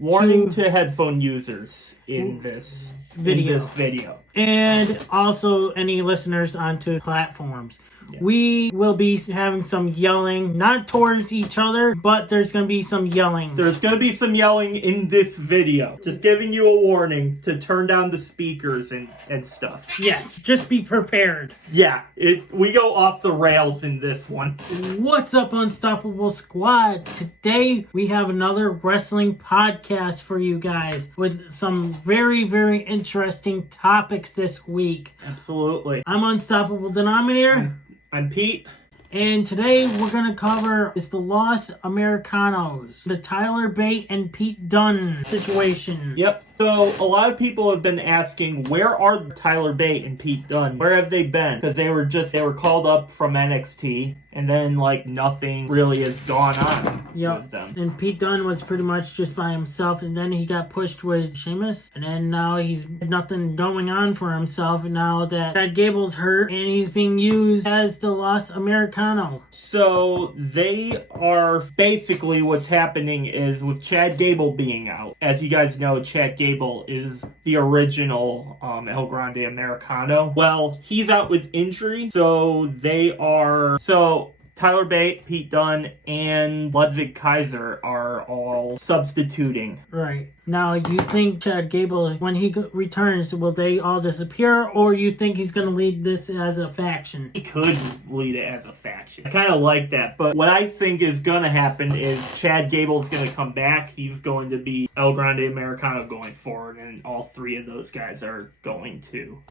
Warning to headphone users in this video. And also any listeners onto platforms. Yeah. We will be having some yelling, not towards each other, but there's going to be some yelling. There's going to be some yelling in this video. Just giving you a warning to turn down the speakers and stuff. Yes, just be prepared. Yeah, we go off the rails in this one. What's up, Unstoppable Squad? Today we have another wrestling podcast for you guys with some very, very interesting topics this week. Absolutely. I'm Unstoppable Denominator. I'm Pete. And today we're going to cover is the Los Americanos, the Tyler Bate and Pete Dunne situation. Yep. So a lot of people have been asking, where are Tyler Bate and Pete Dunne? Where have they been? Because they were called up from NXT, and then nothing really has gone on with them. And Pete Dunne was pretty much just by himself, and then he got pushed with Sheamus, and then now he's had nothing going on for himself. And now that Chad Gable's hurt, and he's being used as the Los Americano. So they are basically what's happening is with Chad Gable being out. As you guys know, Chad Gable is the original El Grande Americano. Well, he's out with injury, so Tyler Bate, Pete Dunne, and Ludwig Kaiser are all substituting. Right. Now, you think Chad Gable, when he returns, will they all disappear, or you think he's going to lead this as a faction? He could lead it as a faction. I kind of like that, but what I think is going to happen is Chad Gable's going to come back. He's going to be El Grande Americano going forward, and all three of those guys are going to,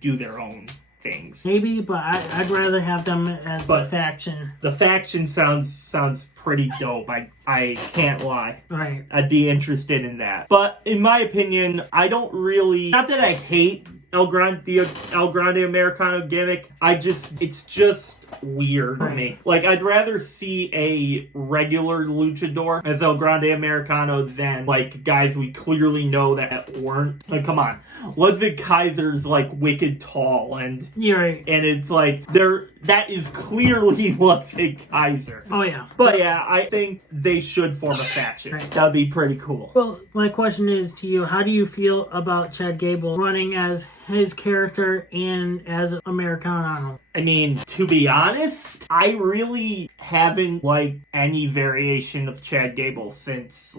do their own things. Maybe, but I'd rather have them as a faction. The faction sounds pretty dope. I can't lie. Right. I'd be interested in that. But in my opinion, I don't really, not that I hate the El Grande Americano gimmick. It's just weird to me. I'd rather see a regular luchador as El Grande Americano than guys we clearly know that weren't. Come on. Ludwig Kaiser's wicked tall, and you're right. And it's that is clearly Ludwig Kaiser. Oh yeah. But yeah, I think they should form a faction. Right. That'd be pretty cool. Well, my question is to you, how do you feel about Chad Gable running as his character and as Americano? I mean, to be honest, I really haven't liked any variation of Chad Gable since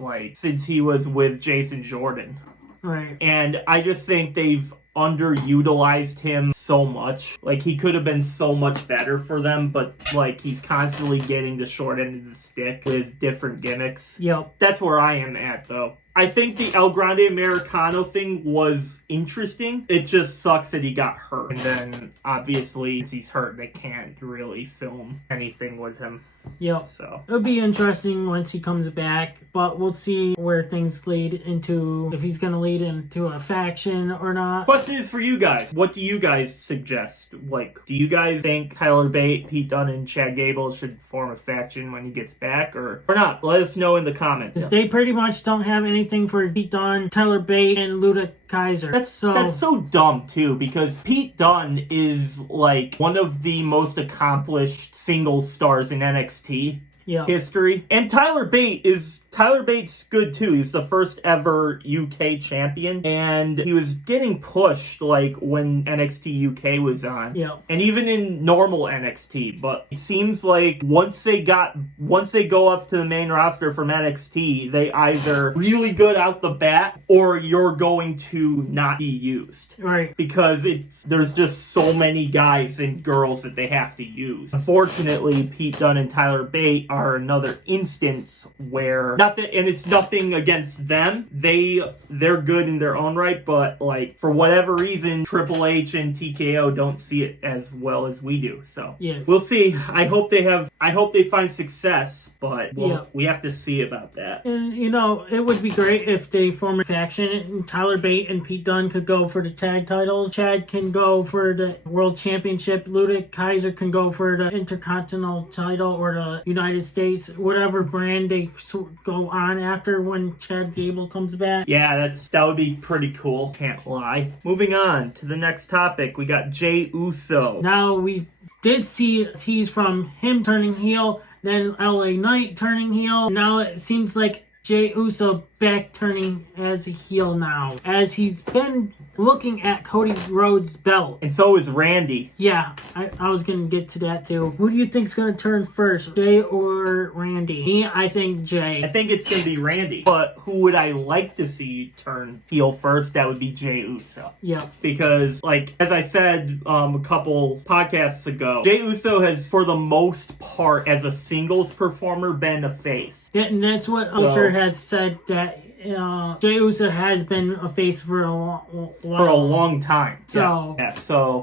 he was with Jason Jordan. Right. And I just think they've underutilized him so much. He could have been so much better for them, but he's constantly getting the short end of the stick with different gimmicks. Yep. That's where I am at, though. I think the El Grande Americano thing was interesting. It just sucks that he got hurt. And then, obviously, since he's hurt, they can't really film anything with him. Yep. So it'll be interesting once he comes back, but we'll see where things lead into, if he's going to lead into a faction or not. Question is for you guys. What do you guys suggest? Do you guys think Tyler Bate, Pete Dunne, and Chad Gable should form a faction when he gets back, or not? Let us know in the comments. They pretty much don't have anything for Pete Dunne, Tyler Bate, and Ludwig Kaiser. That's so dumb too, because Pete Dunne is one of the most accomplished singles stars in NXT history. And Tyler Bate's good too. He's the first ever UK champion, and he was getting pushed when NXT UK was on. Yeah. And even in normal NXT, but it seems once they go up to the main roster from NXT, they either really good out the bat or you're going to not be used. Right. Because there's just so many guys and girls that they have to use. Unfortunately, Pete Dunne and Tyler Bate are another instance where, and it's nothing against them. They're good in their own right, but for whatever reason, Triple H and TKO don't see it as well as we do. So yeah, we'll see. I hope they find success, but we have to see about that. And it would be great if they form a faction and Tyler Bate and Pete Dunne could go for the tag titles. Chad can go for the World Championship. Ludwig Kaiser can go for the Intercontinental title or the United States, whatever brand they go on after when Chad Gable comes back. Yeah, that would be pretty cool. Can't lie. Moving on to the next topic, we got Jey Uso. Now, we did see a tease from him turning heel, then LA Knight turning heel. Now it seems like Jey Uso back turning as a heel now, as he's been looking at Cody Rhodes' belt. And so is Randy. Yeah, I was going to get to that too. Who do you think's going to turn first, Jey or Randy? Me, I think Jey. I think it's going to be Randy. But who would I like to see turn heel first? That would be Jey Uso. Yeah. Because, like, as I said a couple podcasts ago, Jey Uso has, for the most part, as a singles performer, been a face. Yeah, and that's what Ultra has said, that Jey Uso has been a face for a long time. So,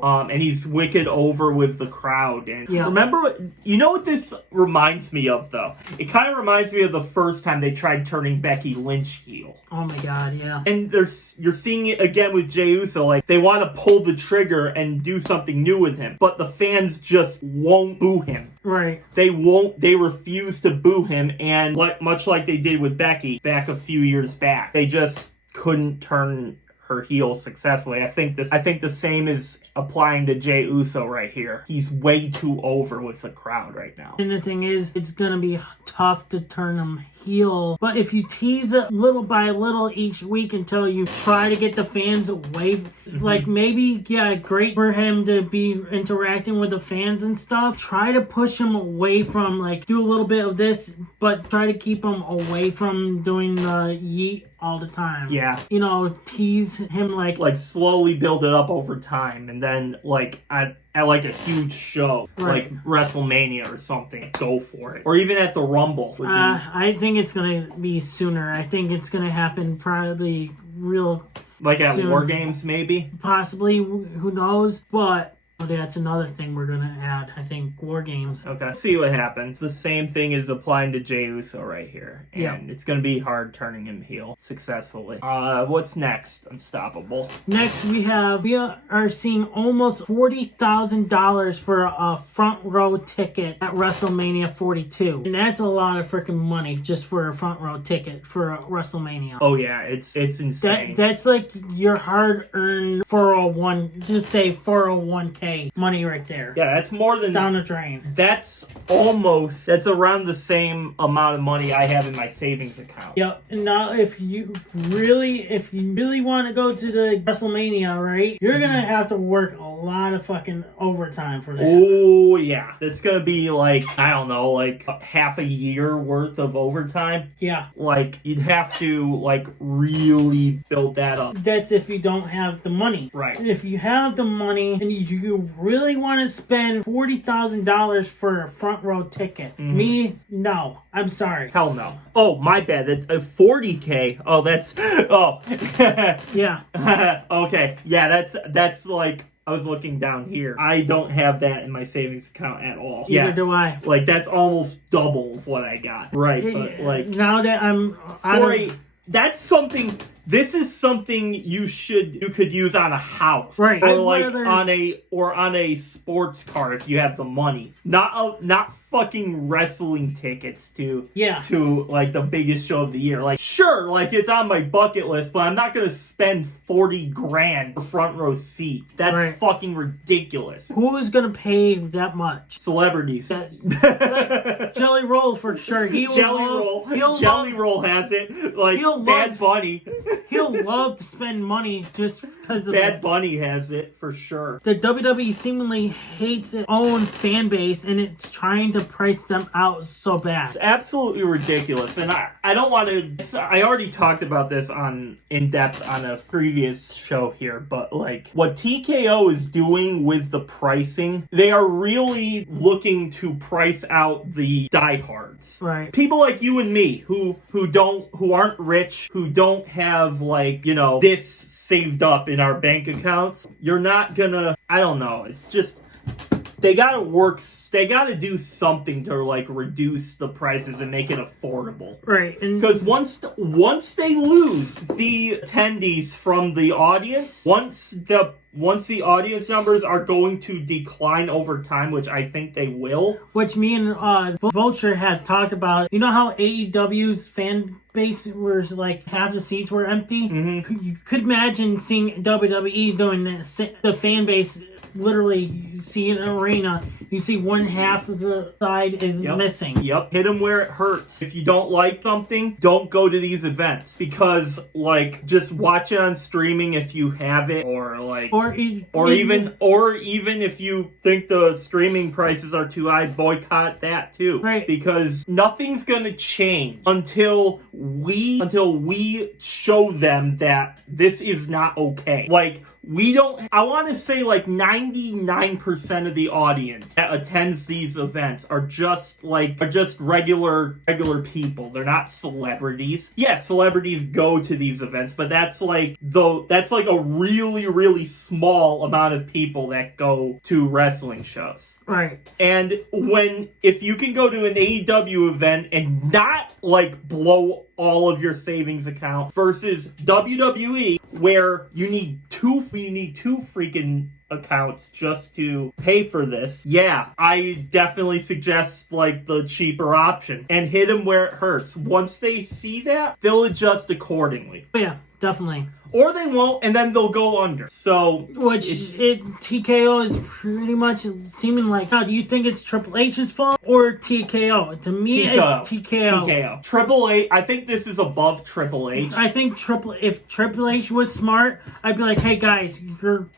and he's wicked over with the crowd. And yeah. Remember, you know what this reminds me of, though? It kind of reminds me of the first time they tried turning Becky Lynch heel. Oh my God, yeah. And you're seeing it again with Jey Uso. Like, they want to pull the trigger and do something new with him, but the fans just won't boo him. Right. They refuse to boo him, and much like they did with Becky back a few years back, they just couldn't turn her heel successfully. I think the same is applying to Jey Uso right here. He's way too over with the crowd right now. And the thing is, it's gonna be tough to turn him heel, but if you tease it little by little each week until you try to get the fans away, like maybe, yeah, great for him to be interacting with the fans and stuff. Try to push him away from, like, do a little bit of this, but try to keep him away from doing the yeet all the time. Yeah. You know, tease him like slowly build it up over time, and then like at like a huge show, right, like WrestleMania or something, go for it. Or even at the Rumble. I think it's gonna be sooner. I think it's gonna happen probably real like at soon. War Games, maybe? Possibly, who knows? But that's another thing we're gonna add, I think, War Games. Okay, see what happens. The same thing is applying to Jey Uso right here. And it's gonna be hard turning him heel successfully. What's next? Unstoppable. Next we are seeing almost $40,000 for a front row ticket at WrestleMania 42. And that's a lot of freaking money just for a front row ticket for a WrestleMania. Oh yeah, it's insane. That's like your hard earned 401, just say 401k money right there. Yeah, that's more than down the drain. That's around the same amount of money I have in my savings account. Yep. And now if you really want to go to the WrestleMania, right, you're gonna have to work a lot of fucking overtime for that. Oh yeah. That's gonna be like, I don't know, like half a year worth of overtime. Yeah. Like you'd have to like really build that up. That's if you don't have the money. Right. And if you have the money and you really want to spend $40,000 for a front row ticket, me, no. I'm sorry. Hell no. Oh, my bad. $40K. Oh, that's... Oh. Yeah. Okay. Yeah, that's like... I was looking down here. I don't have that in my savings account at all. Neither do I. Like, that's almost double of what I got. Right, but like... Now that I'm... That's something... This is something you could use on a house, right? Or like on a sports car if you have the money. Not fucking wrestling tickets to like the biggest show of the year. Like sure, like it's on my bucket list, but I'm not gonna spend $40,000 for front row seat. That's fucking ridiculous. Who is gonna pay that much? Celebrities. Like Jelly Roll for sure. Jelly Roll has it. Like Bad Bunny. He'll love to spend money just because of Bad Bunny has it for sure. The WWE seemingly hates its own fan base and it's trying to price them out so bad. It's absolutely ridiculous. And I don't want to... I already talked about this in depth on a previous show here, but like what TKO is doing with the pricing, they are really looking to price out the diehards. Right. People like you and me who aren't rich, who don't have like, you know, this saved up in our bank accounts. You're not gonna, I don't know. It's just, they gotta do something to like reduce the prices and make it affordable. Right. Because once they lose the attendees from the audience, once the audience numbers are going to decline over time, which I think they will. Which me and Vulture had talked about. You know how AEW's fan base was like half the seats were empty? Mm-hmm. You could imagine seeing WWE doing the fan base literally you see an arena, you see one half of the side is missing. Yep. Hit them where it hurts. If you don't like something, don't go to these events because, like, just watch it on streaming if you have it, or even if you think the streaming prices are too high, boycott that too. Right. Because nothing's gonna change until we show them that this is not okay. Like, I want to say like 99% of the audience that attends these events are just regular people. They're not celebrities. Yes, celebrities go to these events, but that's like a really, really small amount of people that go to wrestling shows. Right. And if you can go to an AEW event and not like blow all of your savings account versus WWE, where you need two freaking accounts just to pay for this. Yeah, I definitely suggest like the cheaper option and hit them where it hurts. Once they see that, they'll adjust accordingly. Yeah, definitely. Or they won't, and then they'll go under. So, TKO is pretty much seeming like. Now, do you think it's Triple H's fault or TKO? To me, it's TKO. Triple H. I think this is above Triple H. I think if Triple H was smart, I'd be like, hey guys,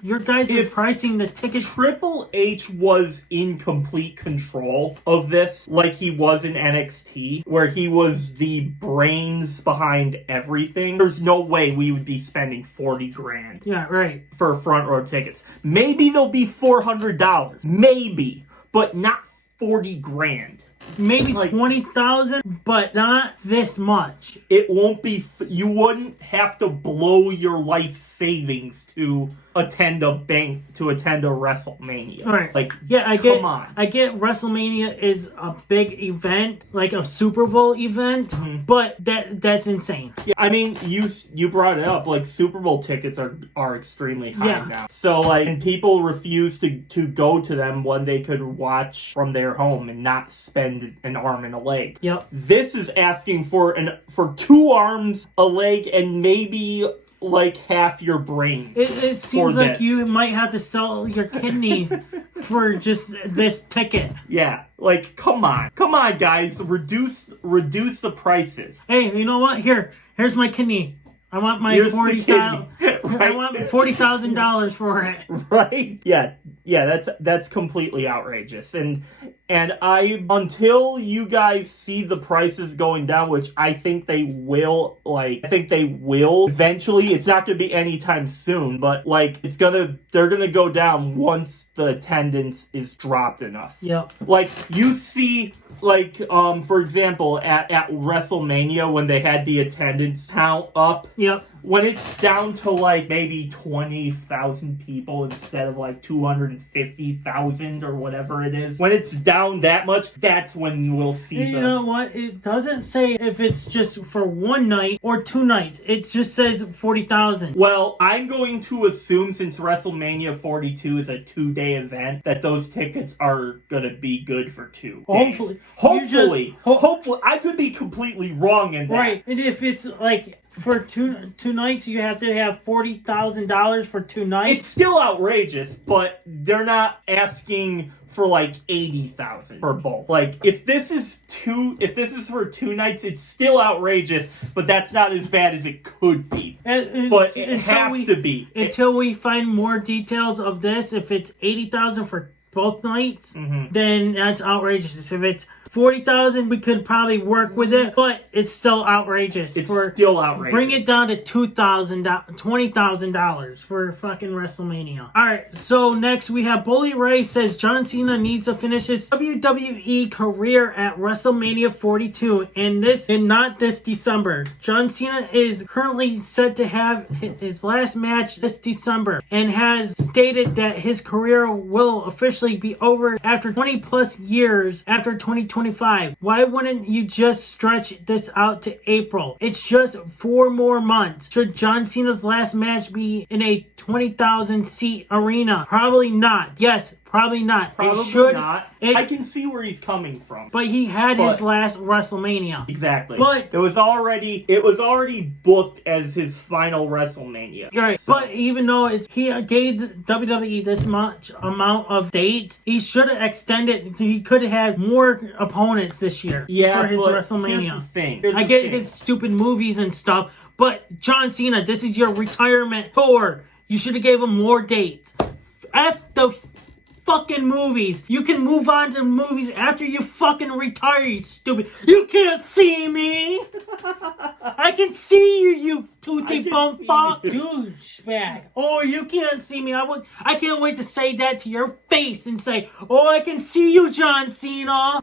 your guys are pricing the tickets. Triple H was in complete control of this, like he was in NXT, where he was the brains behind everything. There's no way we would be spending $40,000. Yeah, right. For front row tickets. Maybe they'll be $400. Maybe, but not $40,000. Maybe like 20,000, but not this much. It won't be. You wouldn't have to blow your life savings to attend a WrestleMania. All right. Like, yeah, I get WrestleMania is a big event, like a Super Bowl event, but that's insane. Yeah, I mean, you brought it up. Like, Super Bowl tickets are extremely high now. So like, and people refuse to go to them when they could watch from their home and not spend an arm and a leg. Yep. This is asking for 2 arms, a leg, and maybe like half your brain. It seems like you might have to sell your kidney for just this ticket. Yeah, like come on guys, reduce the prices. Hey, you know what? Here's my kidney. I want my $40,000. Right? I want $40,000 for it. Right? Yeah. That's completely outrageous. And until you guys see the prices going down, which I think they will. Eventually. It's not going to be anytime soon, but like they're gonna go down once the attendance is dropped enough. Yep. Like you see. Like, for example, at WrestleMania, when they had the attendance count up, yep. When it's down to, like, maybe 20,000 people instead of, like, 250,000 or whatever it is, when it's down that much, that's when we'll see You know what? It doesn't say if it's just for one night or 2 nights. It just says 40,000. Well, I'm going to assume, since WrestleMania 42 is a 2-day event, that those tickets are going to be good for 2 days. Hopefully. I could be completely wrong in that. Right. And if it's like for two nights, you have to have $40,000 for 2 nights. It's still outrageous, but they're not asking for like 80,000 for both. Like if this is for 2 nights, it's still outrageous, but that's not as bad as it could be. But it has to be. Until we find more details of this, if it's 80,000 for both nights, then that's outrageous. If it's 40,000, we could probably work with it, but it's still outrageous. It's still outrageous. Bring it down to $20,000 for fucking WrestleMania. All right, so next we have Bully Ray says John Cena needs to finish his WWE career at WrestleMania 42, and not this December. John Cena is currently set to have his last match this December, and has stated that his career will officially be over after 20 plus years after 2025. Why wouldn't you just stretch this out to April? It's just 4 more months. Should John Cena's last match be in a 20,000 seat arena? Probably not. Yes, Probably not. Probably not. I can see where he's coming from. But he had his last WrestleMania. Exactly. But it was already booked as his final WrestleMania. Right. So. But even though he gave WWE this much amount of dates, he should have extended. He could have had more opponents this year for his WrestleMania. Here's the thing. I get his stupid movies and stuff, but John Cena, this is your retirement tour. You should have gave him more dates. F the fucking movies. You can move on to movies after you fucking retire, you stupid. You can't see me. I can see you, you toothy bum fuck. Douchebag. Oh, you can't see me. I can't wait to say that to your face and say, oh, I can see you, John Cena.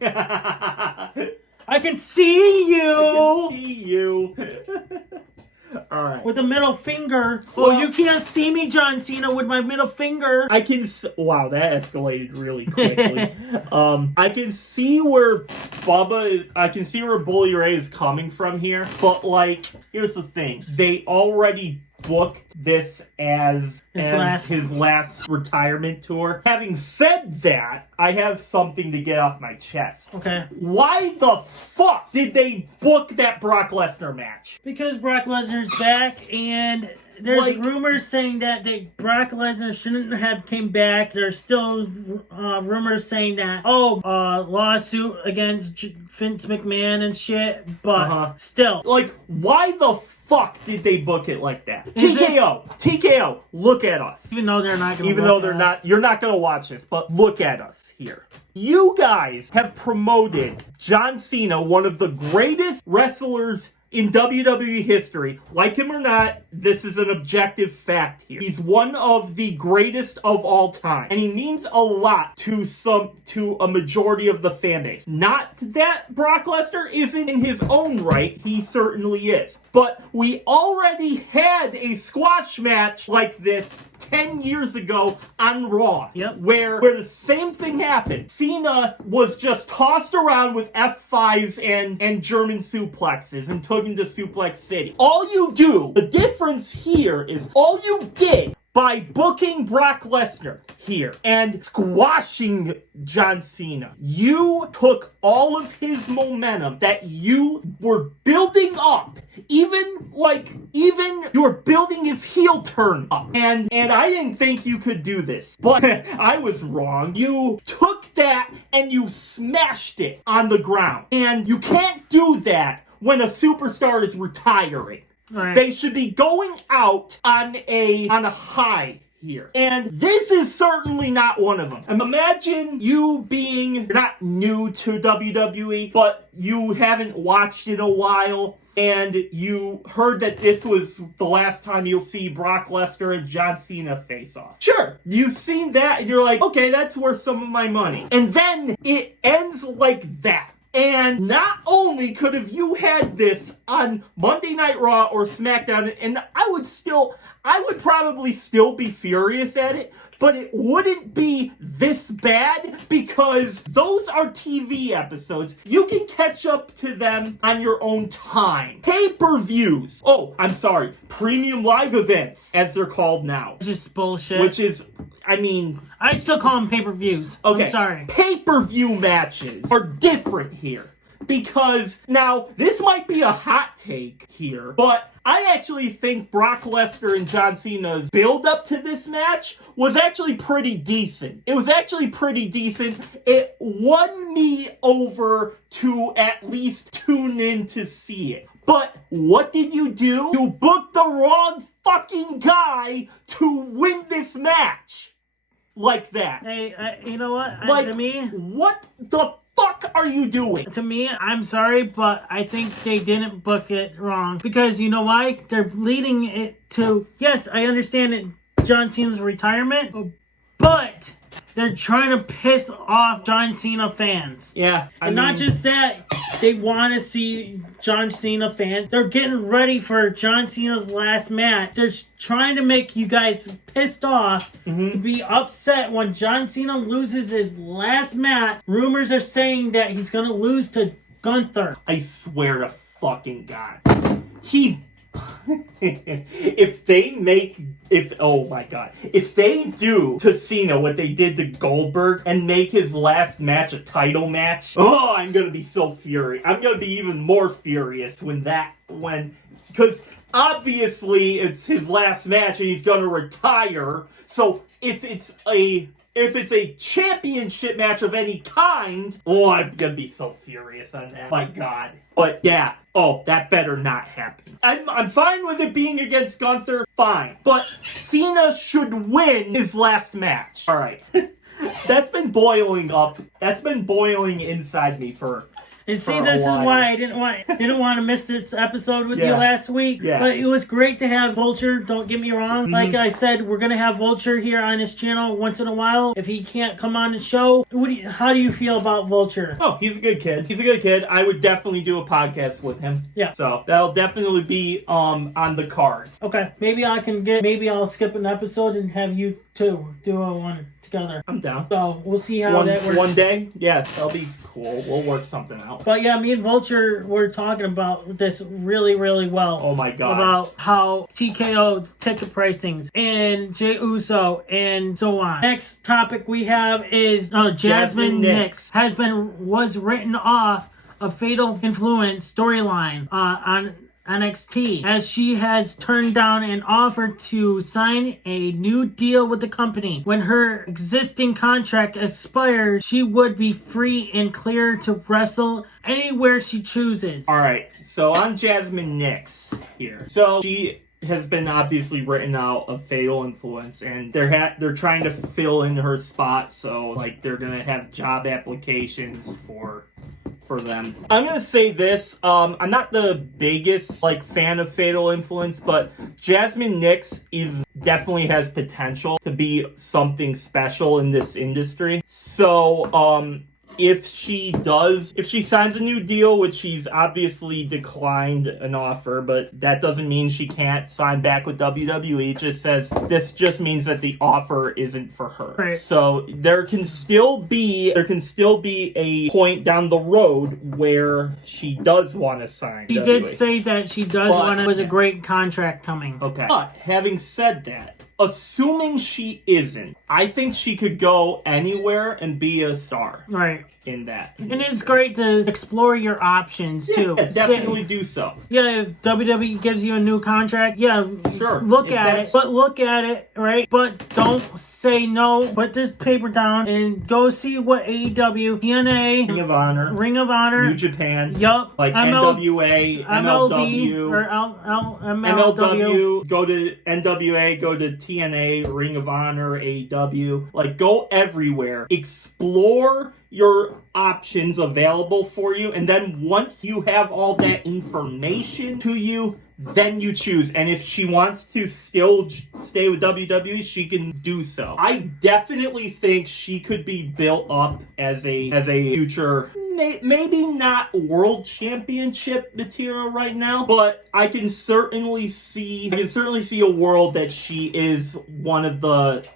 I can see you. I can see you. All right. With the middle finger. Well, you can't see me, John Cena, with my middle finger. Wow, that escalated really quickly. I can see where Bully Ray is coming from here, but here's the thing: they already booked this as his last retirement tour. Having said that, I have something to get off my chest. Okay. Why the fuck did they book that Brock Lesnar match? Because Brock Lesnar's back, and there's rumors saying that Brock Lesnar shouldn't have came back. There's still rumors saying that, lawsuit against Vince McMahon and shit, but still. Why the fuck did they book it like that? TKO, look at us. Even though they're not going to you're not going to watch this, but look at us here. You guys have promoted John Cena, one of the greatest wrestlers in WWE history. Like him or not, this is an objective fact here. He's one of the greatest of all time, and he means a lot to a majority of the fan base. Not that Brock Lesnar isn't in his own right, he certainly is. But we already had a squash match like this 10 years ago on Raw, where the same thing happened. Cena was just tossed around with F5s and German suplexes and took him to Suplex City. The difference here is all you did by booking Brock Lesnar here and squashing John Cena, you took all of his momentum that you were building up, even you were building his heel turn up. And I didn't think you could do this, but I was wrong. You took that and you smashed it on the ground. And you can't do that when a superstar is retiring. Right. They should be going out on a high here. And this is certainly not one of them. And imagine you're not new to WWE, but you haven't watched it a while, and you heard that this was the last time you'll see Brock Lesnar and John Cena face off. Sure, you've seen that, and you're like, okay, that's worth some of my money. And then it ends like that. And not only could have you had this on Monday Night Raw or SmackDown, and I would probably still be furious at it, but it wouldn't be this bad because those are TV episodes. You can catch up to them on your own time. Pay-per-views. Oh, I'm sorry. Premium live events, as they're called now. Which is bullshit. I'd still call them pay-per-views. Okay. I'm sorry. Pay-per-view matches are different here. Because, now, this might be a hot take here, but I actually think Brock Lesnar and John Cena's build-up to this match was actually pretty decent. It was actually pretty decent. It won me over to at least tune in to see it. But what did you do? You booked the wrong fucking guy to win this match. Like that. Hey, you know what? To me, what the fuck are you doing? To me, I'm sorry, but I think they didn't book it wrong. Because you know why? They're leading it to, yes, I understand it, John Cena's retirement, but they're trying to piss off John Cena fans. Yeah. Not just that, they want to see John Cena fans. They're getting ready for John Cena's last match. They're trying to make you guys pissed off to be upset when John Cena loses his last match. Rumors are saying that he's going to lose to Gunther. I swear to fucking God. if they do to Cena what they did to Goldberg and make his last match a title match, I'm gonna be so furious. I'm gonna be even more furious because obviously it's his last match and he's gonna retire. So if it's a championship match of any kind, I'm gonna be so furious on that. My God. But yeah, that better not happen. I'm fine with it being against Gunther, fine. But Cena should win his last match. All right. That's been boiling up. That's been boiling inside me for And see, this is why I didn't want to miss this episode with you last week. Yeah. But it was great to have Vulture. Don't get me wrong. Mm-hmm. Like I said, we're gonna have Vulture here on this channel once in a while. If he can't come on the show, how do you feel about Vulture? Oh, he's a good kid. I would definitely do a podcast with him. Yeah. So that'll definitely be on the cards. Okay. Maybe I'll skip an episode and have you two do one together. I'm down. So we'll see how that works. One day? Yeah, that'll be cool. We'll work something out. But yeah, me and Vulture were talking about this really, really well. Oh my God. About how TKO ticket pricings and Jey Uso and so on. Next topic we have is Jazmyn Nix was written off a Fatal Influence storyline on NXT, as she has turned down an offer to sign a new deal with the company. When her existing contract expires, she would be free and clear to wrestle anywhere she chooses. All right, so on Jazmyn Nix here. So she has been obviously written out of Fatal Influence, and they're trying to fill in her spot, so like they're gonna have job applications for them. I'm gonna say this, I'm not the biggest fan of Fatal Influence, but Jazmyn Nix definitely has potential to be something special in this industry. So if she signs a new deal, which she's obviously declined an offer, but that doesn't mean she can't sign back with WWE. This just means that the offer isn't for her. Right. So there can still be a point down the road where she does want to sign. She did say that she does want to. It was a great contract coming. Okay. But having said that, assuming she isn't, I think she could go anywhere and be a star. Right. In that. And it's great to explore your options, too. Yeah, definitely do so. Yeah, if WWE gives you a new contract, sure. Look at it, right? But don't say no. Put this paper down and go see what AEW, TNA, Ring of Honor, New Japan, NWA, MLW, or MLW, go to NWA, go to TNA, Ring of Honor, AEW. Go everywhere. Explore your options available for you, and then once you have all that information to you, then you choose. And if she wants to still stay with WWE, she can do so. I definitely think she could be built up as a future, maybe not world championship material right now, but I can certainly see a world that she is one of the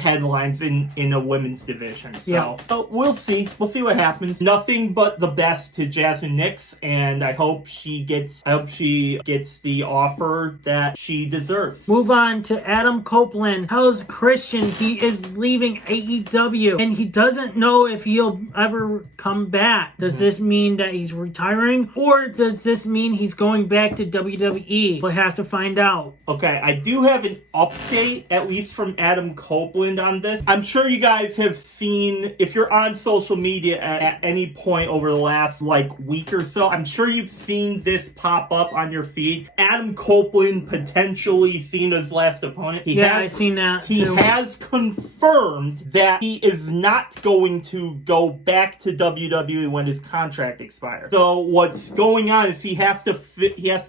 headlines in a women's division. So we'll see what happens. Nothing but the best to Jazmyn Nix, and I hope she gets the offer that she deserves. Move on to Adam Copeland. Tells Christian he is leaving AEW and he doesn't know if he'll ever come back. Does this mean that he's retiring, or does this mean he's going back to WWE? We'll have to find out. Okay, I do have an update, at least from Adam Copeland, on this. I'm sure you guys have seen, if you're on social media at any point over the last week or so, I'm sure you've seen this pop up on your feed. Adam Copeland potentially Cena's last opponent. I've seen that. He has confirmed that he is not going to go back to WWE when his contract expires. So what's going on is he has to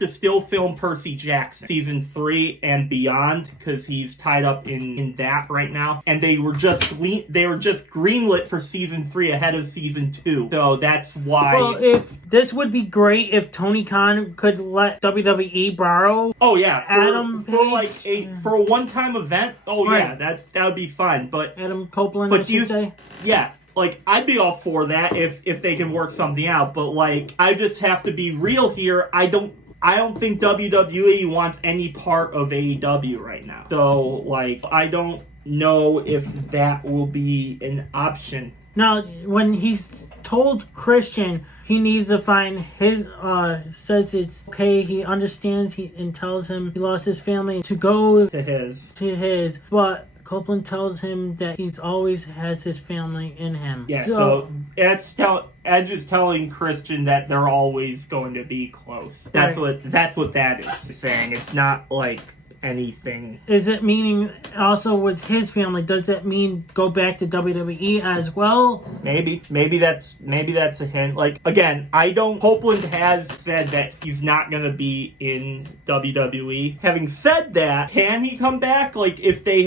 still film Percy Jackson season 3 and beyond, because he's tied up in that right now. And they were just greenlit for season 3 ahead of season 2. So that's why. Well, if this would be great if Tony Khan could let WWE borrow. Oh yeah, Adam for a one-time event. Oh right. Yeah, that would be fun. But Adam Copeland, I should say. Yeah. I'd be all for that if they can work something out, but I just have to be real here. I don't I don't think WWE wants any part of AEW right now. So, like, I don't know if that will be an option. Now, when he's told Christian he needs to find his, says it's okay, he understands, and tells him he lost his family to go To his. But Copeland tells him that he's always has his family in him. Yeah, so Edge is telling Christian that they're always going to be close. That's what that is saying. It's not like anything. Is it meaning also with his family? Does that mean go back to WWE as well? Maybe that's a hint. Like, again, Copeland has said that he's not gonna be in WWE. Having said that, can he come back? Like, if they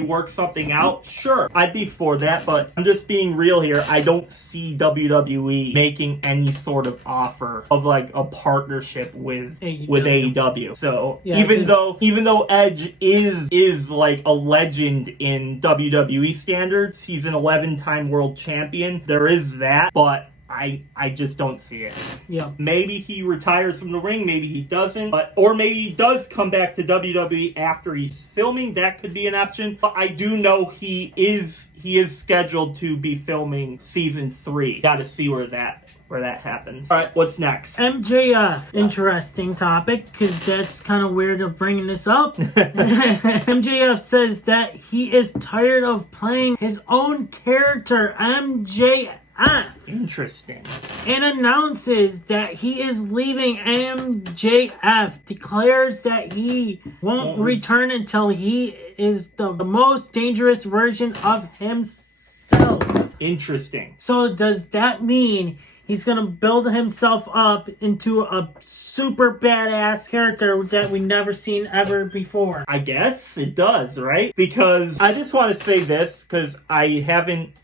work something out, sure, I'd be for that. But I'm just being real here. I don't see WWE making any sort of offer of like a partnership with AEW. So yeah, even though Edge is like a legend in WWE standards, he's an 11-time world champion. There is that, but I just don't see it. Yeah. Maybe he retires from the ring, maybe he doesn't, or maybe he does come back to WWE after he's filming. That could be an option. But I do know he is scheduled to be filming season 3. Got to see where that happens. All right, what's next? MJF. Interesting topic, because that's kind of weird of bringing this up. MJF says that he is tired of playing his own character, MJF. Interesting. And announces that he is leaving MJF. Declares that he won't return until he is the most dangerous version of himself. Interesting. So does that mean he's going to build himself up into a super badass character that we've never seen ever before? I guess it does, right? Because I just want to say this, because I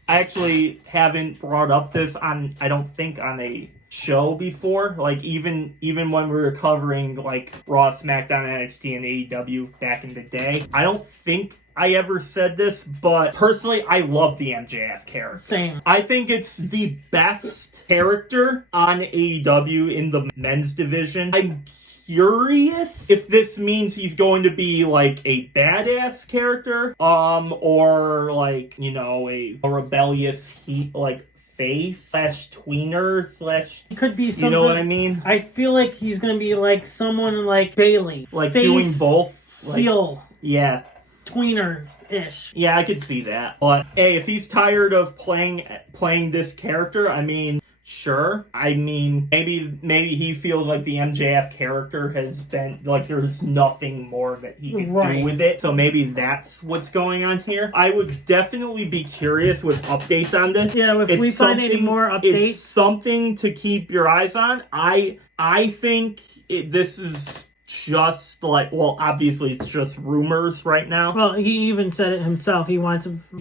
actually haven't brought up this I don't think on a show before. Like, even when we were covering like Raw, SmackDown, NXT, and AEW back in the day, I don't think I ever said this, but personally, I love the MJF character. Same. I think it's the best character on AEW in the men's division. I'm curious if this means he's going to be like a badass character, or like, you know, a rebellious face / tweener / It could be something. You know what I mean? I feel like he's going to be like someone like Bailey. Like face, doing both. heel. Yeah. Tweener-ish. Yeah, I could see that. But hey, if he's tired of playing this character, I mean, sure. I mean, maybe he feels like the MJF character has been like there's nothing more that he can do with it. So maybe that's what's going on here. I would definitely be curious with updates on this. Yeah, if we find any more updates, it's something to keep your eyes on. I think this is just like, well, obviously it's just rumors right now. Well, he even said it himself. He's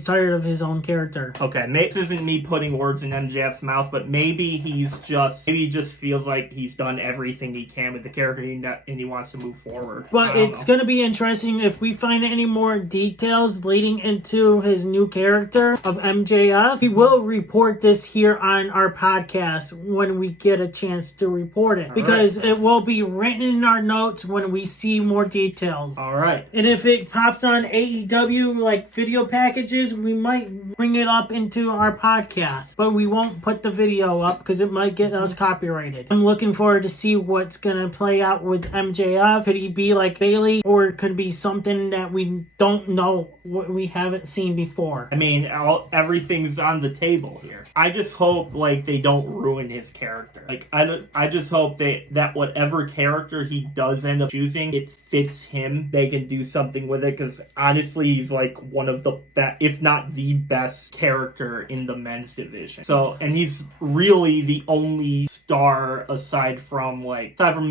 tired of his own character. Okay, this isn't me putting words in MJF's mouth, but maybe he just feels like he's done everything he can with the character and he wants to move forward. But it's going to be interesting if we find any more details leading into his new character of MJF. He will report this here on our podcast when we get a chance to report it. Because it will be written in our notes when we see more details. All right. And if it pops on AEW like video packages, we might bring it up into our podcast. But we won't put the video up because it might get us copyrighted. I'm looking forward to see what's going to play out with MJF. Could he be like Bailey, or could it be something that we don't know, what we haven't seen before? I mean, everything's on the table here. I just hope like they don't ruin his character. Like I just hope that whatever character he does end up choosing, it fits him. They can do something with it, because honestly, he's like one of the best, if not the best character in the men's division. So, and he's really the only star aside from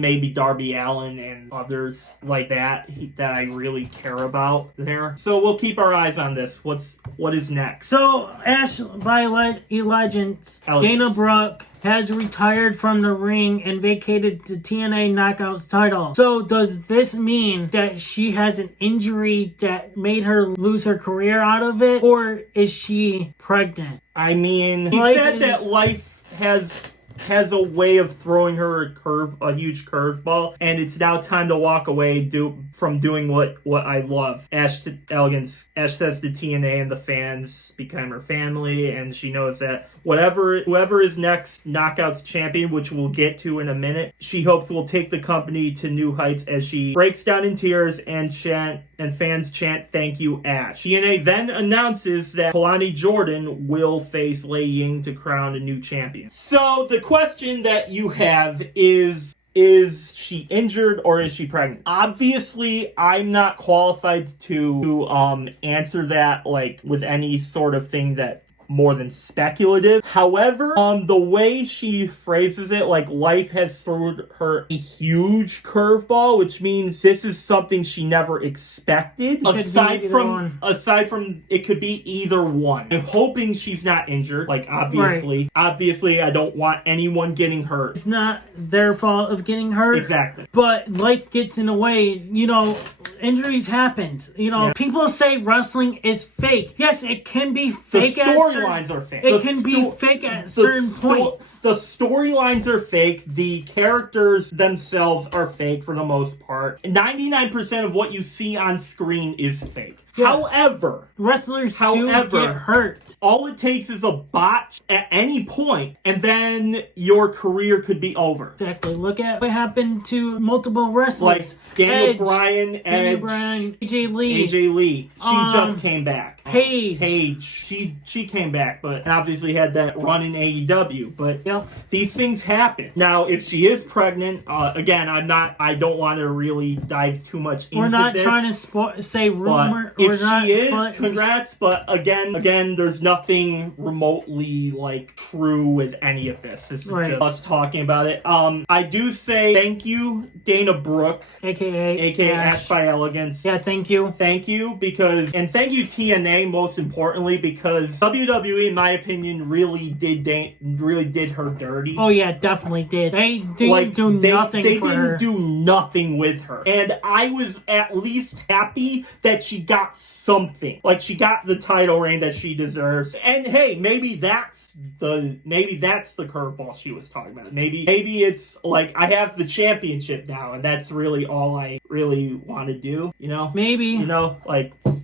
maybe Darby Allin and others like that that I really care about there. So we'll keep our eyes on this. What is next? So Ash by Elegance, Dana Brooke has retired from the ring and vacated the TNA Knockouts title. So does this mean that she has an injury that made her lose her career out of it? Or is she pregnant? I mean, he said that life has has a way of throwing her a huge curveball, and it's now time to walk away from doing what I love. Elegance says to TNA and the fans become her family, and she knows that whoever is next Knockouts champion, which we'll get to in a minute, she hopes will take the company to new heights as she breaks down in tears and fans chant "Thank you, Ash." TNA then announces that Kalani Jordan will face Lei Ying to crown a new champion. So the question that you have is she injured or is she pregnant? Obviously, I'm not qualified to answer that like with any sort of thing that more than speculative. However, the way she phrases it, like life has thrown her a huge curveball, which means this is something she never expected. Aside from it could be either one. I'm hoping she's not injured. Like obviously, I don't want anyone getting hurt. It's not their fault of getting hurt. Exactly. But life gets in the way. You know, injuries happen. You know, people say wrestling is fake. Yes, it can be fake. Storylines are fake. It can be fake at certain points. The storylines are fake. The characters themselves are fake for the most part. 99% of what you see on screen is fake. Yeah. However, wrestlers do get hurt. All it takes is a botch at any point, and then your career could be over. Exactly. Look at what happened to multiple wrestlers. Like Daniel Bryan, AJ Lee. She just came back. Paige. She came back, but obviously had that run in AEW. But these things happen. Now, if she is pregnant, again, I don't want to really dive too much into this. We're not trying to say rumor. If she is, congrats. But again, there's nothing remotely like true with any of this. This is just us talking about it. I do say thank you, Dana Brooke, aka Ash by Elegance. Yeah, thank you. Thank you and thank you TNA most importantly because WWE, in my opinion, really did her dirty. Oh yeah, definitely did. They didn't do nothing for her. They didn't do nothing with her, and I was at least happy that she got something. Like she got the title reign that she deserves. And hey, maybe that's the curveball she was talking about. Maybe it's like I have the championship now, and that's really all I really want to do. You know? Maybe.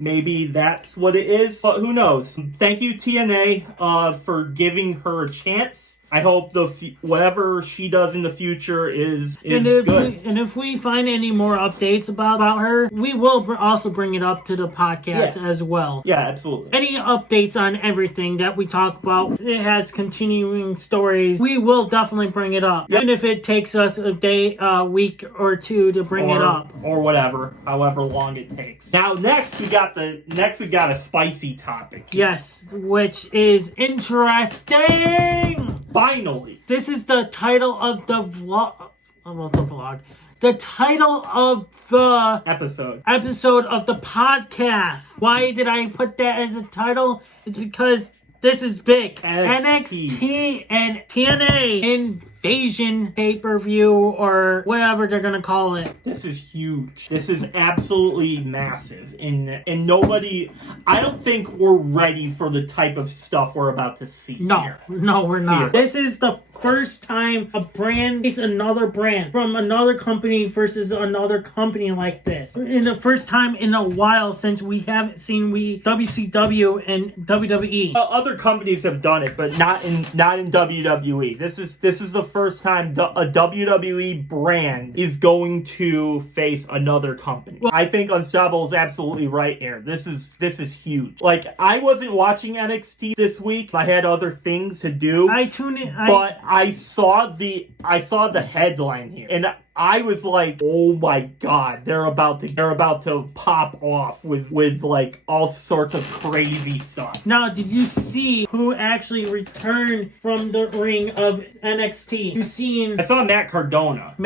Maybe that's what it is. But who knows? Thank you, TNA, for giving her a chance. I hope whatever she does in the future is good. And if we find any more updates about her, we will also bring it up to the podcast as well. Yeah, absolutely. Any updates on everything that we talk about, it has continuing stories, we will definitely bring it up. Yep. Even if it takes us a day, a week or two to bring it up. Or whatever, however long it takes. Now next we got a spicy topic. Yes, which is interesting. Finally. This is the title of the vlog. The title of the episode of the podcast. Why did I put that as a title? It's because this is big. NXT and TNA Invasion pay-per-view or whatever they're going to call it. This is huge. This is absolutely massive. And nobody, I don't think we're ready for the type of stuff we're about to see here. No, we're not. This is the first time a brand is another brand from another company versus another company like this. In the first time in a while since we haven't seen WCW and WWE. Other companies have done it, but not in WWE. This is the first time a WWE brand is going to face another company. Well, I think Unstoppable is absolutely right here. This is huge. Like I wasn't watching NXT this week. I had other things to do. I tuned in, but I saw the headline here, and I was like, oh my god, they're about to pop off with like all sorts of crazy stuff. Now, did you see who actually returned from the ring of NXT? I saw Matt Cardona.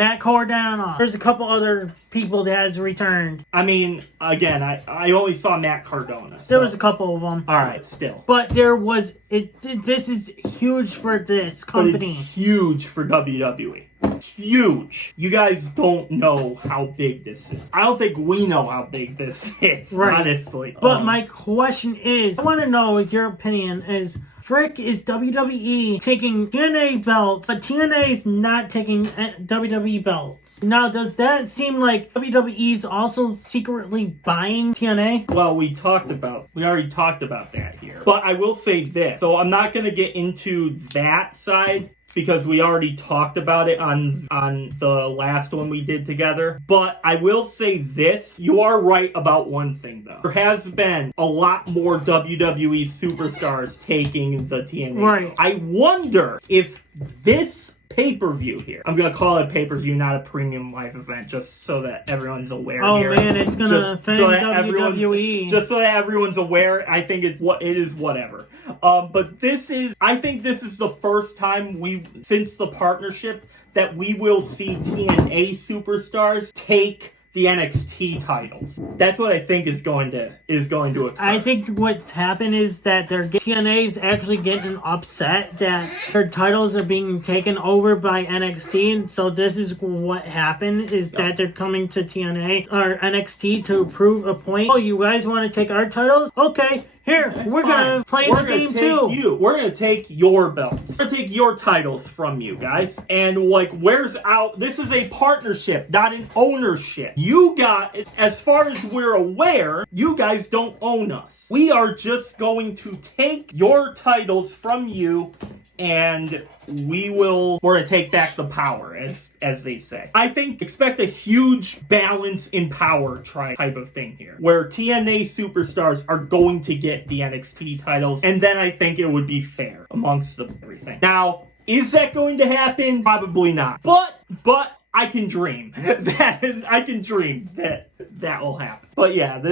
There's a couple other people that has returned. I mean, again, I only saw Matt Cardona. So. There was a couple of them. All right, still. But there was this is huge for this company. But it's huge for WWE. huge. You guys don't know how big this is. I don't think we know how big this is, honestly. But my question is, I want to know your opinion is, frick is WWE taking TNA belts, but TNA is not taking WWE belts. Now, does that seem like WWE's also secretly buying TNA? Well, we already talked about that here. But I will say this. So I'm not going to get into that side, because we already talked about it on the last one we did together. But I will say this. You are right about one thing, though. There has been a lot more WWE superstars taking the TNA. Right. I wonder if this pay-per-view here, I'm going to call it pay-per-view, not a premium live event, just so that everyone's aware here. Oh man, it's going to offend WWE. Just so that everyone's aware, I think it is whatever. But I think this is the first time since the partnership that we will see TNA superstars take the NXT titles. That's what I think is going to occur. I think what's happened is that TNA is actually getting upset that their titles are being taken over by NXT, and so this is what happened, is that they're coming to TNA or NXT to prove a point. Oh, you guys want to take our titles? Okay. Here, we're going to play the game too. We're going to take your belts. We're going to take your titles from you guys. And this is a partnership, not an ownership. As far as we're aware, you guys don't own us. We are just going to take your titles from you, and we're going to take back the power, as they say. I think expect a huge balance in power type of thing here, where TNA superstars are going to get the NXT titles, and then I think it would be fair amongst everything. Now, is that going to happen? Probably not. But I can dream. I can dream that will happen. But yeah,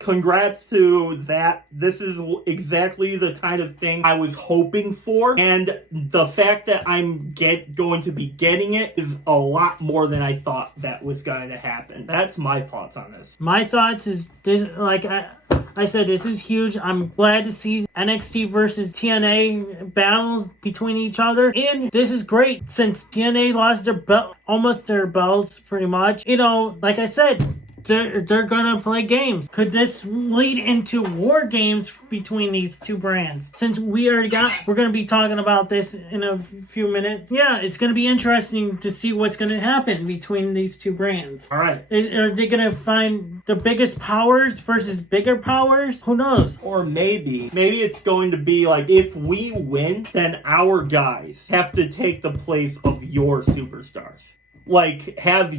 congrats to that. This is exactly the kind of thing I was hoping for. And the fact that I'm going to be getting it is a lot more than I thought that was going to happen. That's my thoughts on this. My thoughts is this, I said, this is huge. I'm glad to see NXT versus TNA battles between each other. And this is great since TNA lost almost their belts pretty much. Like I said, they're gonna play games. Could this lead into war games between these two brands? Since we're gonna be talking about this in a few minutes. Yeah, it's gonna be interesting to see what's gonna happen between these two brands. All right. Are they gonna find the biggest powers versus bigger powers? Who knows? Or maybe it's going to be like, if we win, then our guys have to take the place of your superstars. Like, have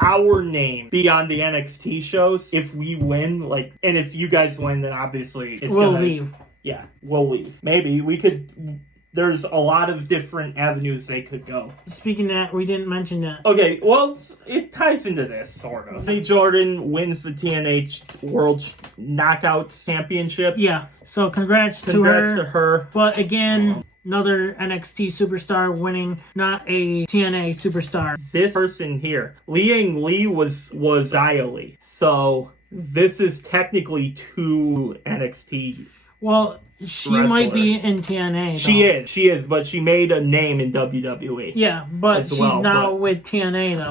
our name be on the NXT shows if we win, and if you guys win, then obviously we'll leave. Yeah, we'll leave. Maybe we could. There's a lot of different avenues they could go. Speaking of that, we didn't mention that. Okay, well, it ties into this, sort of. Tiffany Jordan wins the TNA World Knockout Championship. Yeah, so congrats to her. But again, another NXT superstar winning, not a TNA superstar. This person here, Liang Li was Xia. So this is technically two NXT. Well, she might be in TNA. Though. She is, but she made a name in WWE. Yeah, but she's now with TNA though.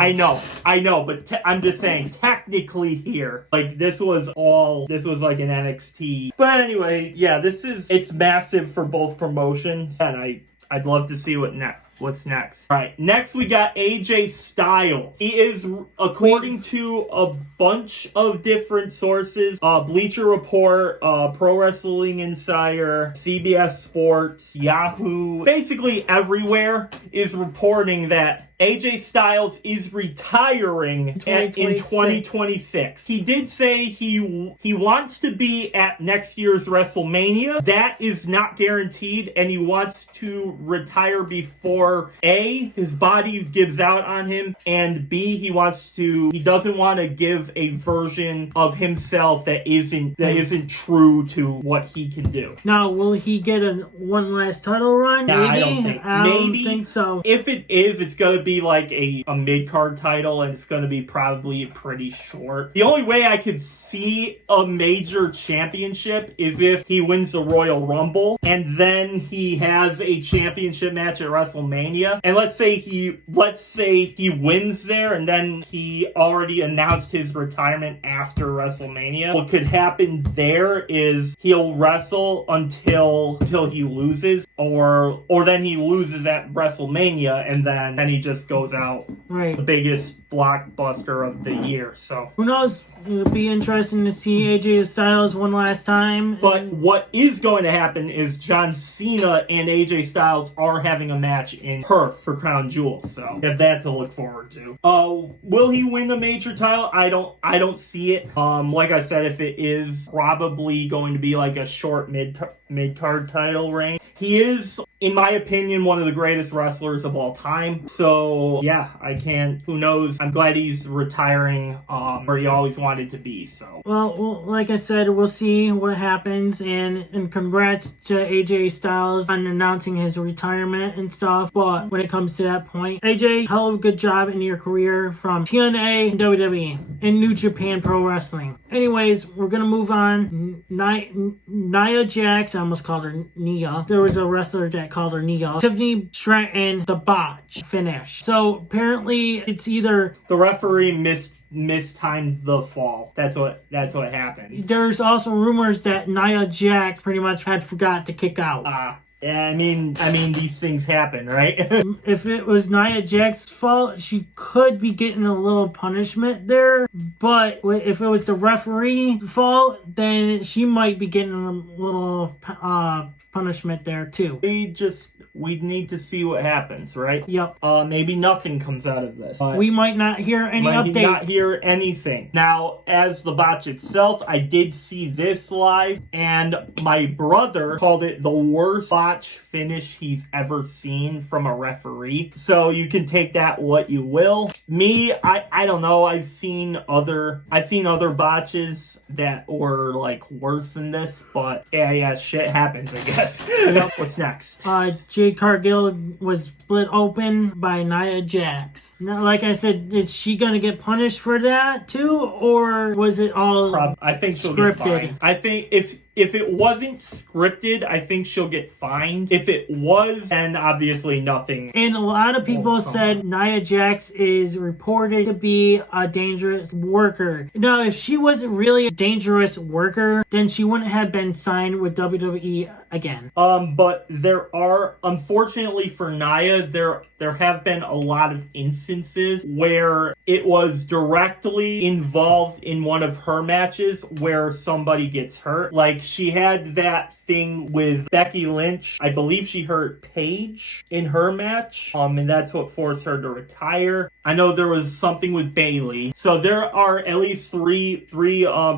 I know, but I'm just saying, technically here, this was an NXT. But anyway, yeah, it's massive for both promotions, and I'd love to see what's next. All right, next we got AJ Styles. He is, according to a bunch of different sources, Bleacher Report, Pro Wrestling Insider, CBS Sports, Yahoo, basically everywhere is reporting that AJ Styles is retiring in 2026. He did say he wants to be at next year's WrestleMania. That is not guaranteed, and he wants to retire before A, his body gives out on him, and B, he doesn't want to give a version of himself that isn't true to what he can do. Now, will he get one last title run? No, maybe? I don't think. I don't think so. If it is, it's going to be like a mid-card title, and it's gonna be probably pretty short. The only way I could see a major championship is if he wins the Royal Rumble, and then he has a championship match at WrestleMania. And let's say he wins there, and then he already announced his retirement after WrestleMania. What could happen there is he'll wrestle until he loses, or then he loses at WrestleMania, and then he just goes out right. The biggest blockbuster of the year. So who knows? It'll be interesting to see AJ Styles one last time. But what is going to happen is John Cena and AJ Styles are having a match in Perth for Crown Jewel. So you have that to look forward to. Will he win the major title? I don't see it. Like I said, if it is probably going to be like a short mid-card title reign. He is, in my opinion, one of the greatest wrestlers of all time. So yeah, who knows? I'm glad he's retiring where he always wanted to be. So well, like I said, we'll see what happens, and congrats to AJ Styles on announcing his retirement and stuff. But when it comes to that point, AJ, hell of a good job in your career from TNA and WWE and New Japan Pro Wrestling. Anyways, we're gonna move on. Nia Jax, I almost called her Nia. There was a wrestler that called her Nia. Tiffany, Straton, the Botch finish. So apparently it's either the referee mistimed the fall. That's what happened. There's also rumors that Nia Jax pretty much had forgot to kick out. Yeah, I mean, these things happen, right? If it was Nia Jax's fault, she could be getting a little punishment there. But if it was the referee's fault, then she might be getting a little punishment there too. We need to see what happens, right? Yep. Maybe nothing comes out of this. We might not hear any updates. Not hear anything. Now, as the botch itself, I did see this live, and my brother called it the worst botch finish he's ever seen from a referee. So you can take that what you will. Me, I don't know. I've seen other botches that were like worse than this, but yeah, shit happens, I guess. What's next? Jade Cargill was split open by Nia Jax. Now, like I said, is she gonna get punished for that too, or was it all I think she'll scripted? Get fined. I think if it wasn't scripted, I think she'll get fined. If it was, then obviously nothing. And a lot of people said Nia Jax is reported to be a dangerous worker. Now, if she wasn't really a dangerous worker, then she wouldn't have been signed with WWE again. But there are, unfortunately for Nia, there have been a lot of instances where it was directly involved in one of her matches where somebody gets hurt. Like, she had that thing with Becky Lynch. I believe she hurt Paige in her match, and that's what forced her to retire. I know there was something with Bayley. So there are at least three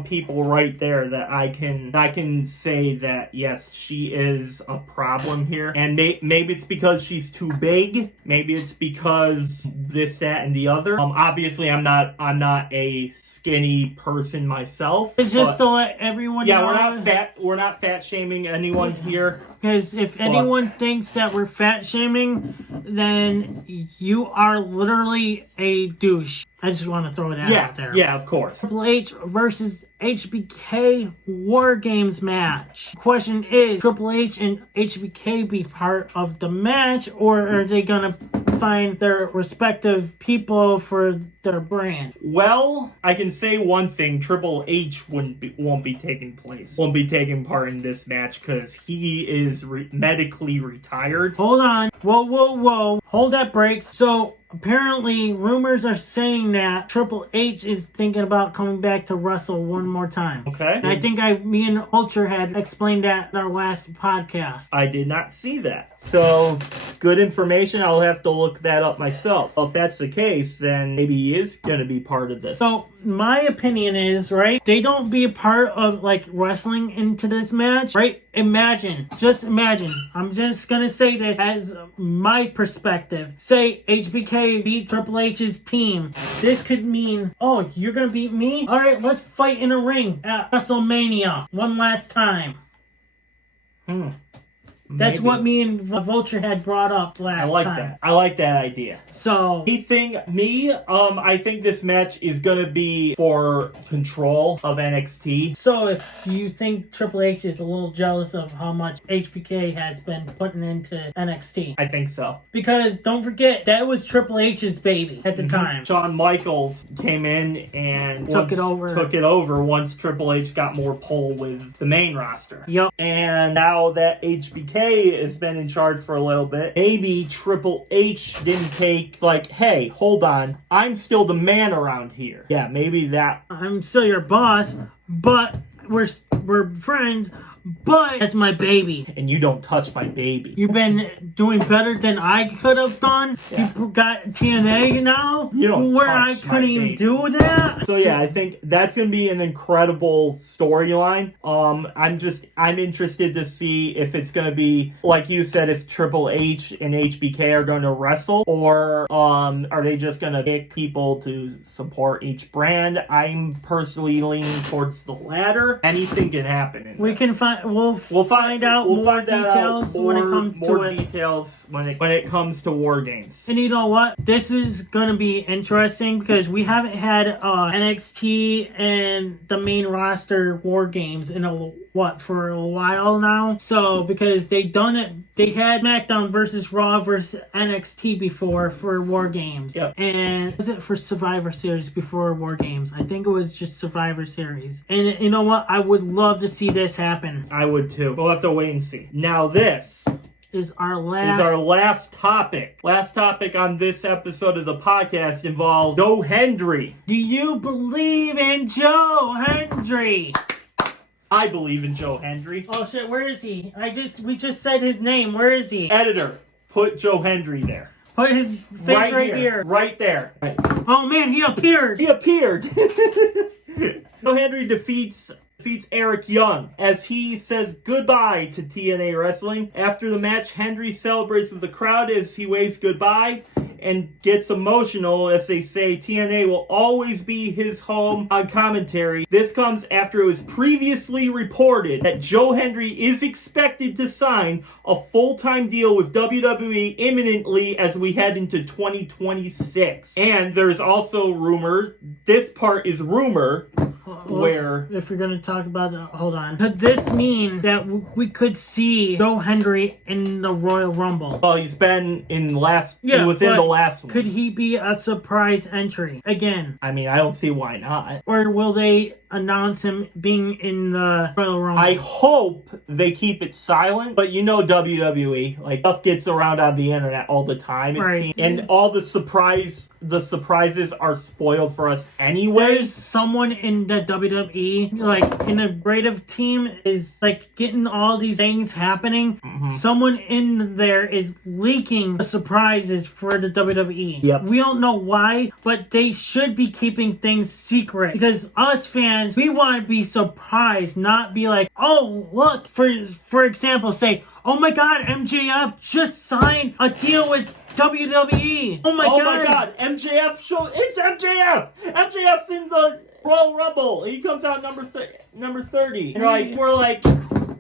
people right there that I can say that yes, she is a problem here. And maybe it's because she's too big. Maybe it's because this, that, and the other. Obviously, I'm not a skinny person myself. It's just to let everyone know. Yeah, we're not fat shaming anyone here. Because if anyone thinks that we're fat shaming, then you are literally a douche. I just want to throw that out there. Yeah, of course. Triple H versus HBK War Games match. Question is, Triple H and HBK be part of the match, or are they gonna find their respective people for their brand? Well, I can say one thing: Triple H won't be taking part in this match because he is medically retired. Hold on, whoa! Hold that brakes. So apparently, rumors are saying that Triple H is thinking about coming back to wrestle one more time. Okay. And I think me and Ultra had explained that in our last podcast. I did not see that. So, good information. I'll have to look that up myself. Well, if that's the case, then maybe he is going to be part of this. So, my opinion is, right, they don't be a part of, like, wrestling into this match, right? Just imagine. I'm just going to say this as my perspective. Say HBK beats Triple H's team. This could mean, oh, you're going to beat me? All right, let's fight in a ring at WrestleMania one last time. That's Maybe. what me and Vulture had brought up last I like time. that. I like that idea. So I think this match is gonna be for control of NXT. So if you think Triple H is a little jealous of how much HBK has been putting into NXT. I think so. Because don't forget, that was Triple H's baby at the time. Shawn Michaels came in and Took it over once Triple H got more pull with the main roster. Yep. And now that HBK has been in charge for a little bit, maybe Triple H didn't take, like, hey, hold on, I'm still the man around here. Yeah, maybe that. I'm still your boss, but we're friends, but that's my baby. And you don't touch my baby. You've been doing better than I could have done. Yeah. You got TNA now, You don't where touch I my couldn't even baby. do that. So yeah, I think that's gonna be an incredible storyline. I'm interested to see if it's gonna be, like you said, if Triple H and HBK are gonna wrestle, or are they just gonna pick people to support each brand? I'm personally leaning towards the latter. Anything can happen in We this. can find. We'll find out more details when it comes to it. Details when it comes to War Games. And you know what? This is going to be interesting because we haven't had NXT and the main roster War Games for a while now. So because they had SmackDown versus Raw versus NXT before for War Games. Yep. And was it for Survivor Series before War Games? I think it was just Survivor Series. And you know what? I would love to see this happen. I would too. We'll have to wait and see. Now this Is our last topic. Last topic on this episode of the podcast involves Joe Hendry. Do you believe in Joe Hendry? I believe in Joe Hendry. Oh shit, where is he? We just said his name. Where is he? Editor, put Joe Hendry there. Put his face right here. Right there. Oh man, he appeared. He appeared. Joe Hendry defeats Eric Young as he says goodbye to TNA Wrestling. After the match, Hendry celebrates with the crowd as he waves goodbye and gets emotional as they say TNA will always be his home on commentary. This comes after it was previously reported that Joe Hendry is expected to sign a full-time deal with WWE imminently as we head into 2026. And there's also rumor, this part is rumor, where if you're gonna talk about that, hold on. Could this mean that we could see Joe Hendry in the Royal Rumble? well, he's been in the last he was in the last one. Could he be a surprise entry again? I mean, I don't see why not. Or will they announce him being in the Royal Rumble? I hope they keep it silent, but you know WWE, like, stuff gets around on the internet all the time, it seems, and all the surprises are spoiled for us anyway. There's someone in the WWE, like in a creative team, is like getting all these things happening. Someone in there is leaking the surprises for the WWE. Yep. We don't know why, but they should be keeping things secret because us fans, we want to be surprised, not be like, oh look, for example, say, oh my god, MJF just signed a deal with WWE. Oh my god, MJF show, it's MJF. MJF's in the Royal Rumble. He comes out number 30. And we're like,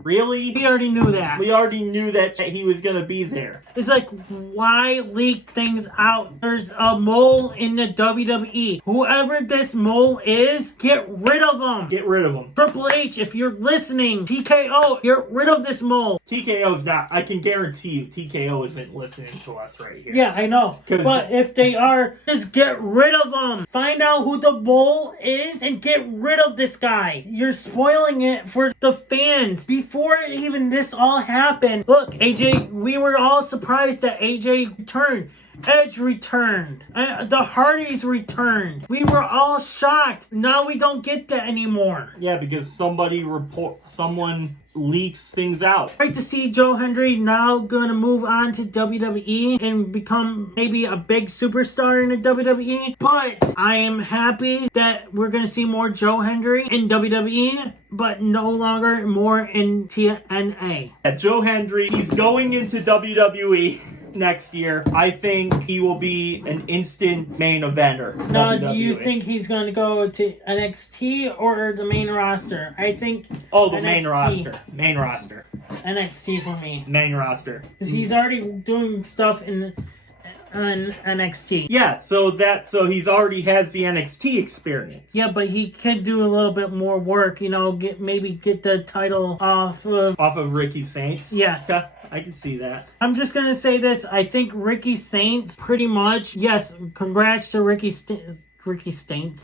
really? We already knew that. We already knew that he was gonna be there. It's like, why leak things out? There's a mole in the WWE. Whoever this mole is, get rid of him. Get rid of him. Triple H, if you're listening, TKO, get rid of this mole. TKO's not. I can guarantee you, TKO isn't listening to us right here. Yeah, I know. But if they are, just get rid of them. Find out who the mole is and get rid of this guy. You're spoiling it for the fans. Before even this all happened, look, AJ, we were all surprised that AJ returned. Edge returned. The Hardys returned. We were all shocked. Now we don't get that anymore. Yeah, because someone leaks things out. Right to see Joe Hendry now going to move on to WWE and become maybe a big superstar in the WWE. But I am happy that we're going to see more Joe Hendry in WWE, but no longer more in TNA. Joe Hendry, he's going into WWE. next year. I think he will be an instant main eventer. Now, WWE. do you think he's going to go to NXT or the main roster? I think the NXT. main roster. Main roster. NXT for me. Main roster. Because he's already doing stuff on NXT. Yeah, so he's already has the NXT experience. Yeah, but he could do a little bit more work, maybe get the title off of Ricky Saints. Yes. Yeah, I can see that. I'm just going to say this. I think Ricky Saints pretty much, yes, congrats to Ricky Saints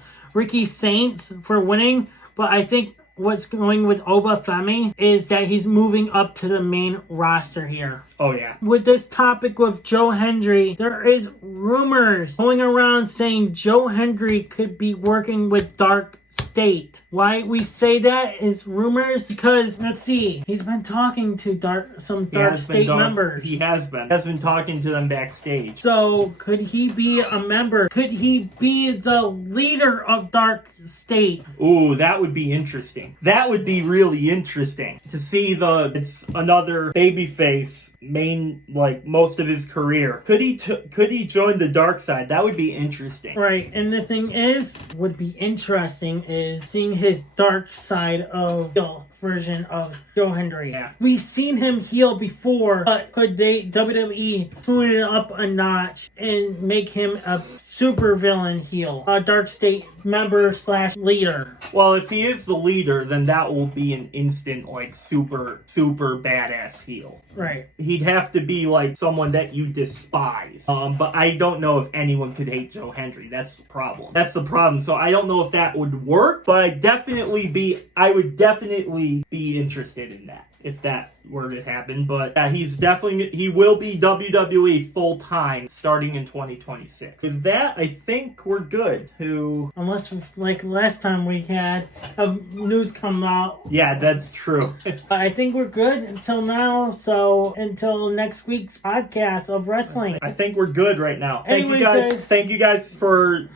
for winning, but I think what's going with Obafemi is that he's moving up to the main roster here. Oh, yeah. With this topic with Joe Hendry, there is rumors going around saying Joe Hendry could be working with Dark State. Why we say that is rumors because, let's see, he's been talking to some Dark State members. He has been talking to them backstage. So, could he be a member? Could he be the leader of Dark State? Ooh, that would be interesting. That would be really interesting to see it's another babyface most of his career. Could he join the dark side? That would be interesting. Right, and the thing would be interesting is seeing his dark side of heel version of Joe Hendry. Yeah. We've seen him heel before, but could WWE tune it up a notch and make him a super villain heel? A Dark State member / leader. Well, if he is the leader, then that will be an instant, super badass heel. Right. He'd have to be someone that you despise. But I don't know if anyone could hate Joe Hendry. That's the problem. So I don't know if that would work, but I would definitely be interested in that if that were to happen. But he will be WWE full time starting in 2026. With that, I think we're good. Unless last time we had news come out. Yeah, that's true. I think we're good until now. So until next week's podcast of wrestling, I think we're good right now. Anyway, Thank you guys for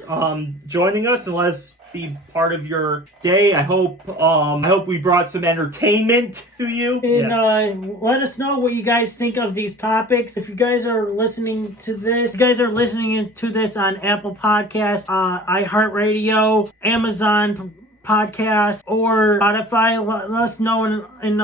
joining us, and let's be part of your day. I hope we brought some entertainment to you. And let us know what you guys think of these topics. If you guys are listening to this, on Apple Podcasts, iHeartRadio, Amazon Podcast, or Spotify, let us know in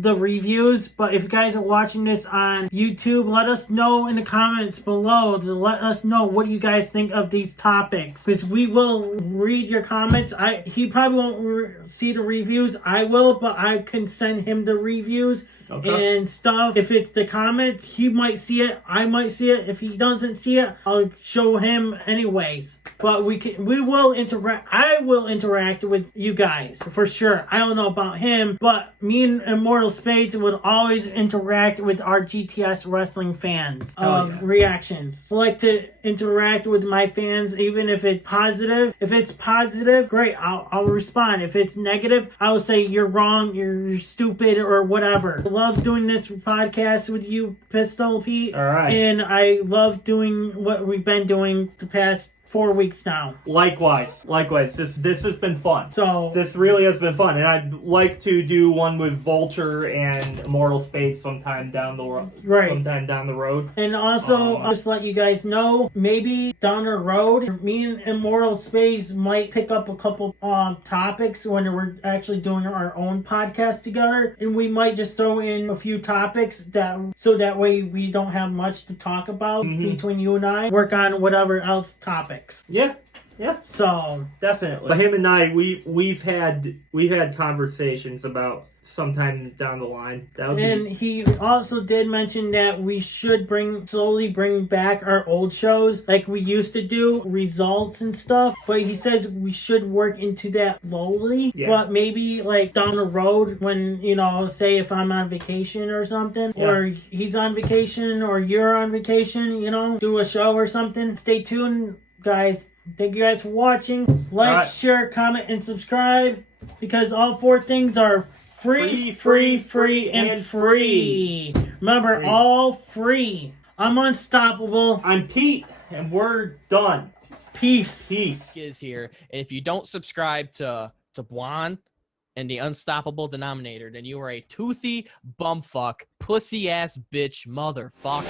the reviews. But if you guys are watching this on YouTube, let us know in the comments below to let us know what you guys think of these topics, because we will read your comments. He probably won't see the reviews. I will, but I can send him the reviews. Okay. And stuff. If it's the comments, he might see it. I might see it. If he doesn't see it, I'll show him anyways. But we will interact. I will interact with you guys for sure. I don't know about him, but me and Immortal Spades would always interact with our GTS wrestling fans of reactions. I like to interact with my fans, even if it's positive. If it's positive, great. I'll respond. If it's negative, I will say you're wrong, you're stupid, or whatever. I love doing this podcast with you, Pistol Pete. All right. And I love doing what we've been doing the past 4 weeks now. Likewise. This has been fun. So this really has been fun, and I'd like to do one with Vulture and Immortal Spades sometime down the road. Right. And also, I'll just let you guys know, maybe down the road, me and Immortal Spades might pick up a couple topics when we're actually doing our own podcast together, and we might just throw in a few topics so that way we don't have much to talk about between you and I. Work on whatever else topic. Yeah. So definitely. But him and I, we've had conversations about sometime down the line. He also did mention that we should slowly bring back our old shows like we used to do, results and stuff. But he says we should work into that slowly. Yeah. But maybe down the road when, say if I'm on vacation or something, or he's on vacation or you're on vacation, do a show or something. Stay tuned, guys. Thank you guys for watching. Like, share, comment, and subscribe, because all 4 things are free, and free. Remember, all free. I'm Unstoppable. I'm Pete, and we're done. Peace. Is here, and if you don't subscribe to Blonde and the unstoppable Denominator, then you are a toothy bumfuck, pussy ass bitch motherfucker.